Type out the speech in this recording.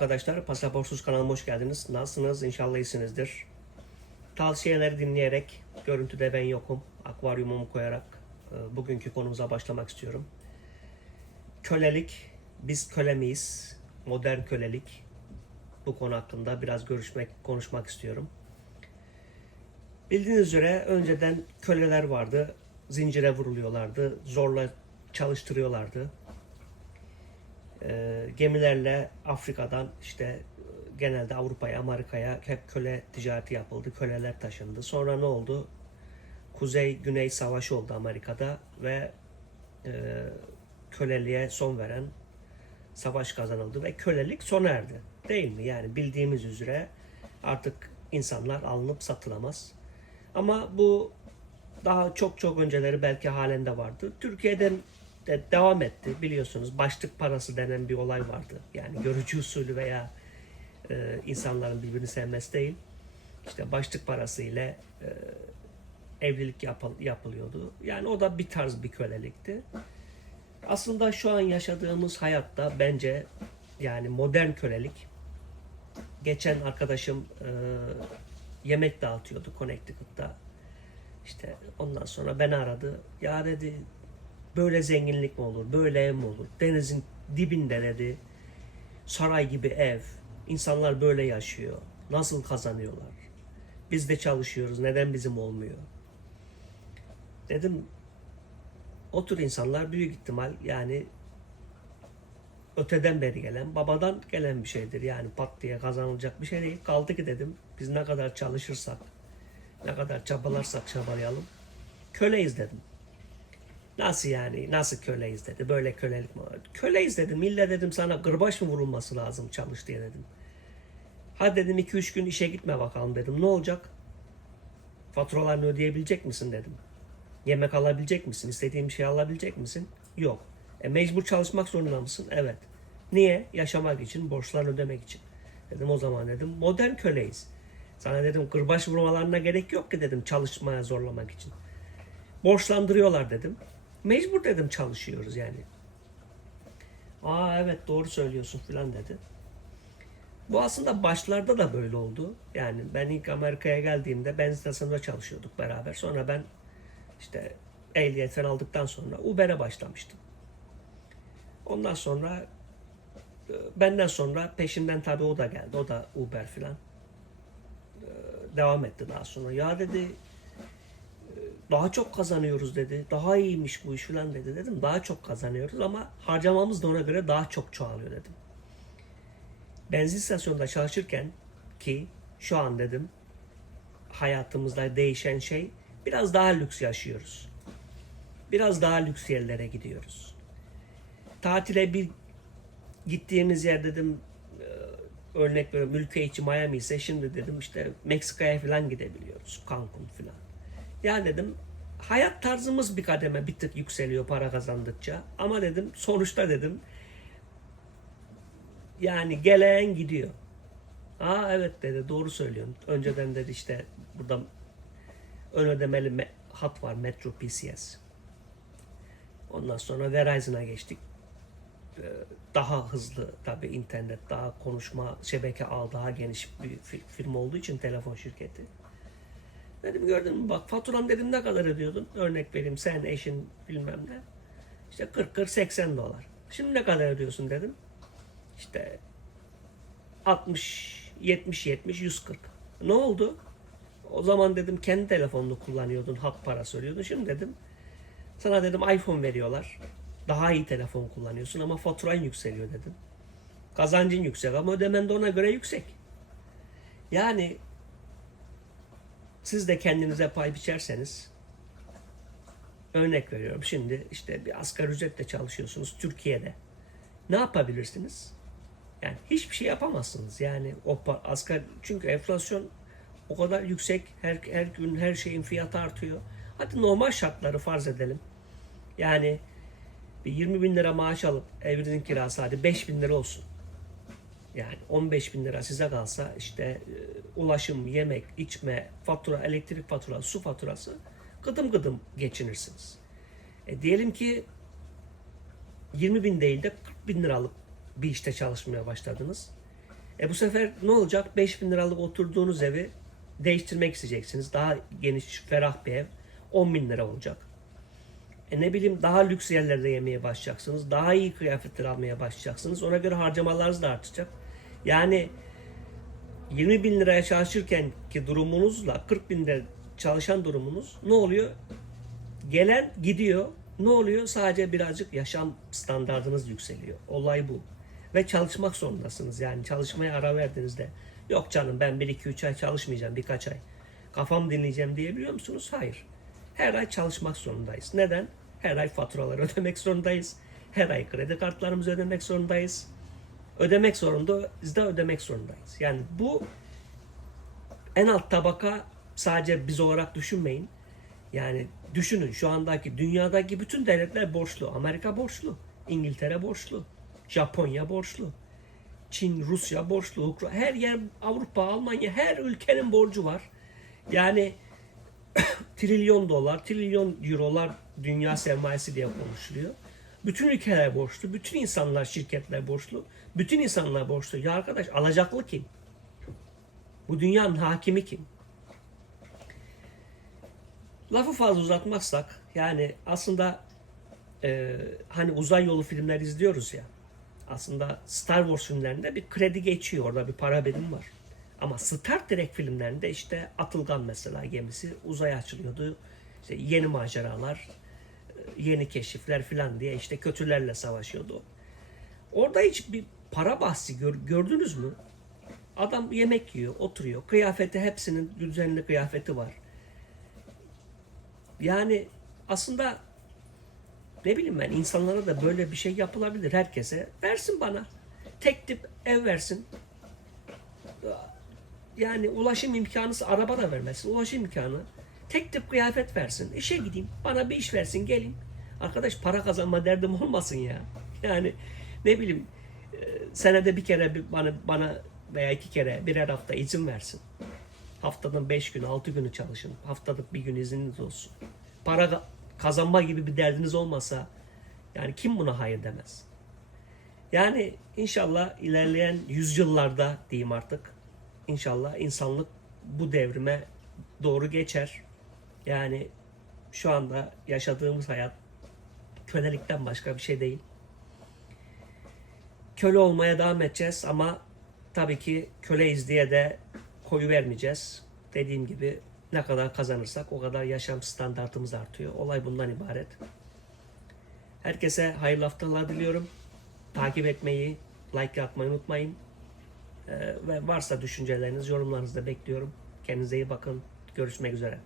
arkadaşlar. Pasaportsuz kanalıma hoş geldiniz. Nasılsınız? İnşallah iyisinizdir. Tavsiyeleri dinleyerek, görüntüde ben yokum. Akvaryumumu koyarak e, bugünkü konumuza başlamak istiyorum. Kölelik, biz köle miyiz? Modern kölelik. Bu konu hakkında biraz görüşmek, konuşmak istiyorum. Bildiğiniz üzere önceden köleler vardı. Zincire vuruluyorlardı. Zorla çalıştırıyorlardı. Ee, gemilerle Afrika'dan işte e, genelde Avrupa'ya, Amerika'ya hep köle ticareti yapıldı. Köleler taşındı. Sonra ne oldu? Kuzey-Güney Savaşı oldu Amerika'da ve e, köleliğe son veren savaş kazanıldı ve kölelik sona erdi. Değil mi? Yani bildiğimiz üzere artık insanlar alınıp satılamaz. Ama bu daha çok çok önceleri belki halen de vardı. Türkiye'den de devam etti biliyorsunuz. Başlık parası denen bir olay vardı. Yani görücü usulü veya e, insanların birbirini sevmesi değil. İşte başlık parası ile e, evlilik yapıl- yapılıyordu. Yani o da bir tarz bir kölelikti. Aslında şu an yaşadığımız hayatta bence yani modern kölelik geçen arkadaşım e, yemek dağıtıyordu Connecticut'ta. İşte ondan sonra beni aradı. Ya dedi böyle zenginlik mi olur? Böyle ev mi olur? Denizin dibinde dedi. Saray gibi ev. İnsanlar böyle yaşıyor. Nasıl kazanıyorlar? Biz de çalışıyoruz. Neden bizim olmuyor? Dedim o tür insanlar büyük ihtimal yani öteden beri gelen, babadan gelen bir şeydir. Yani pat diye kazanılacak bir şey değil. Kaldı ki dedim biz ne kadar çalışırsak, ne kadar çabalarsak çabalayalım köleyiz dedim. Nasıl yani? Nasıl köleyiz dedi. Böyle kölelik mi? Köleyiz dedim. İlle dedim sana gırbaç mı vurulması lazım çalış diye dedim. Hadi dedim 2-3 gün işe gitme bakalım dedim. Ne olacak? Faturalarını ödeyebilecek misin dedim. Yemek alabilecek misin? İstediğin bir şey alabilecek misin? Yok. E mecbur çalışmak zorunda mısın? Evet. Niye? Yaşamak için, borçlar ödemek için. Dedim o zaman dedim modern köleyiz. Sana dedim kırbaç vurmalarına gerek yok ki dedim çalışmaya zorlamak için. Borçlandırıyorlar dedim. Mecbur dedim çalışıyoruz yani. Aa evet doğru söylüyorsun filan dedi. Bu aslında başlarda da böyle oldu. Yani ben ilk Amerika'ya geldiğimde benzin istasyonunda çalışıyorduk beraber. Sonra ben işte ehliyet falan aldıktan sonra Uber'e başlamıştım. Ondan sonra e, benden sonra peşinden tabii o da geldi. O da Uber filan. E, Devam etti daha sonra. Ya dedi daha çok kazanıyoruz dedi. Daha iyiymiş bu iş filan dedi. Dedim daha çok kazanıyoruz ama harcamamız da ona göre daha çok çoğalıyor dedim. Benzin istasyonunda çalışırken ki şu an dedim hayatımızda değişen şey biraz daha lüks yaşıyoruz. Biraz daha lüks yerlere gidiyoruz. Tatile bir gittiğimiz yer dedim e, örnek veriyorum ülke içi Miami ise şimdi dedim işte Meksika'ya falan gidebiliyoruz. Cancun falan. Yani dedim hayat tarzımız bir kademe bir tık yükseliyor para kazandıkça. Ama dedim sonuçta dedim yani gelen gidiyor. Aa evet dedi doğru söylüyorsun. Önceden dedi işte burada ön ödemeli me- hat var Metro PCS. Ondan sonra Verizon'a geçtik. Ee, Daha hızlı tabi internet, daha konuşma şebeke ağ daha geniş bir fi- firma olduğu için telefon şirketi. Dedim gördün mü bak faturam dedim ne kadar ödüyordun? Örnek vereyim sen eşin bilmem ne. İşte 40-40-80 dolar. Şimdi ne kadar ödüyorsun dedim. İşte 60, 70, 70, 140. Ne oldu? O zaman dedim kendi telefonunu kullanıyordun, hat parası ödüyordun. Şimdi dedim sana dedim iPhone veriyorlar. Daha iyi telefon kullanıyorsun ama faturan yükseliyor dedim. Kazancın yüksek ama ödemen de ona göre yüksek. Yani siz de kendinize pay biçerseniz örnek veriyorum şimdi işte bir asgari ücretle çalışıyorsunuz Türkiye'de. Ne yapabilirsiniz? Yani hiçbir şey yapamazsınız. Yani o asgari çünkü enflasyon o kadar yüksek. Her her gün her şeyin fiyatı artıyor. Hadi normal şartları farz edelim. Yani bir 20 bin lira maaş alıp evinizin kirası hadi 5 bin lira olsun. Yani 15 bin lira size kalsa işte e, ulaşım, yemek, içme, fatura, elektrik faturası, su faturası gıdım gıdım geçinirsiniz. E diyelim ki 20 bin değil de 40 bin liralık bir işte çalışmaya başladınız. E bu sefer ne olacak? 5000 liralık oturduğunuz evi değiştirmek isteyeceksiniz. Daha geniş, ferah bir ev. 10 bin lira olacak. E ne bileyim daha lüks yerlerde yemeye başlayacaksınız. Daha iyi kıyafetler almaya başlayacaksınız. Ona göre harcamalarınız da artacak. Yani 20 bin liraya çalışırken ki durumunuzla 40 bin lira çalışan durumunuz ne oluyor? Gelen gidiyor. Ne oluyor? Sadece birazcık yaşam standartınız yükseliyor. Olay bu. Ve çalışmak zorundasınız. Yani çalışmaya ara verdiğinizde yok canım ben 1-2-3 ay çalışmayacağım birkaç ay. Kafam dinleyeceğim diyebiliyor musunuz? Hayır. Her ay çalışmak zorundayız. Neden? Her ay faturaları ödemek zorundayız. Her ay kredi kartlarımızı ödemek zorundayız. Ödemek zorundayız da ödemek zorundayız. Yani bu en alt tabaka sadece biz olarak düşünmeyin. Yani düşünün şu andaki dünyadaki bütün devletler borçlu. Amerika borçlu. İngiltere borçlu. Japonya borçlu. Çin, Rusya borçlu. Ukra- Her yer Avrupa, Almanya her ülkenin borcu var. Yani trilyon dolar, trilyon eurolar dünya sermayesi diye konuşuluyor. Bütün ülkeler borçlu, bütün insanlar, şirketler borçlu, bütün insanlar borçlu. Ya arkadaş alacaklı kim? Bu dünyanın hakimi kim? Lafı fazla uzatmazsak yani aslında e, hani uzay yolu filmler izliyoruz ya. Aslında Star Wars filmlerinde bir kredi geçiyor orada bir para birimi var. Ama Star Trek filmlerinde işte Atılgan mesela gemisi uzaya açılıyordu. İşte yeni maceralar, yeni keşifler falan diye işte kötülerle savaşıyordu. Orada hiç bir para bahsi gör- gördünüz mü? Adam yemek yiyor, oturuyor. Kıyafeti hepsinin düzenli kıyafeti var. Yani aslında ne bileyim ben insanlara da böyle bir şey yapılabilir herkese. Versin bana. Tek tip ev versin. Yani ulaşım imkanı araba da vermesin. Ulaşım imkanı. Tek tip kıyafet versin. İşe gideyim. Bana bir iş versin gelin. Arkadaş para kazanma derdim olmasın ya. Yani ne bileyim e, senede bir kere bana, bana veya iki kere birer hafta izin versin. Haftanın beş gün, altı günü çalışın. Haftalık bir gün izniniz olsun. Para ka- kazanma gibi bir derdiniz olmasa yani kim buna hayır demez? Yani inşallah ilerleyen yüzyıllarda diyeyim artık inşallah insanlık bu devrime doğru geçer. Yani şu anda yaşadığımız hayat kölelikten başka bir şey değil. Köle olmaya devam edeceğiz ama tabii ki köleyiz diye de koyu vermeyeceğiz. Dediğim gibi ne kadar kazanırsak o kadar yaşam standartımız artıyor. Olay bundan ibaret. Herkese hayırlı haftalar diliyorum. Takip etmeyi, like atmayı unutmayın. Ee, ve varsa düşünceleriniz, yorumlarınızı da bekliyorum. Kendinize iyi bakın. Görüşmek üzere.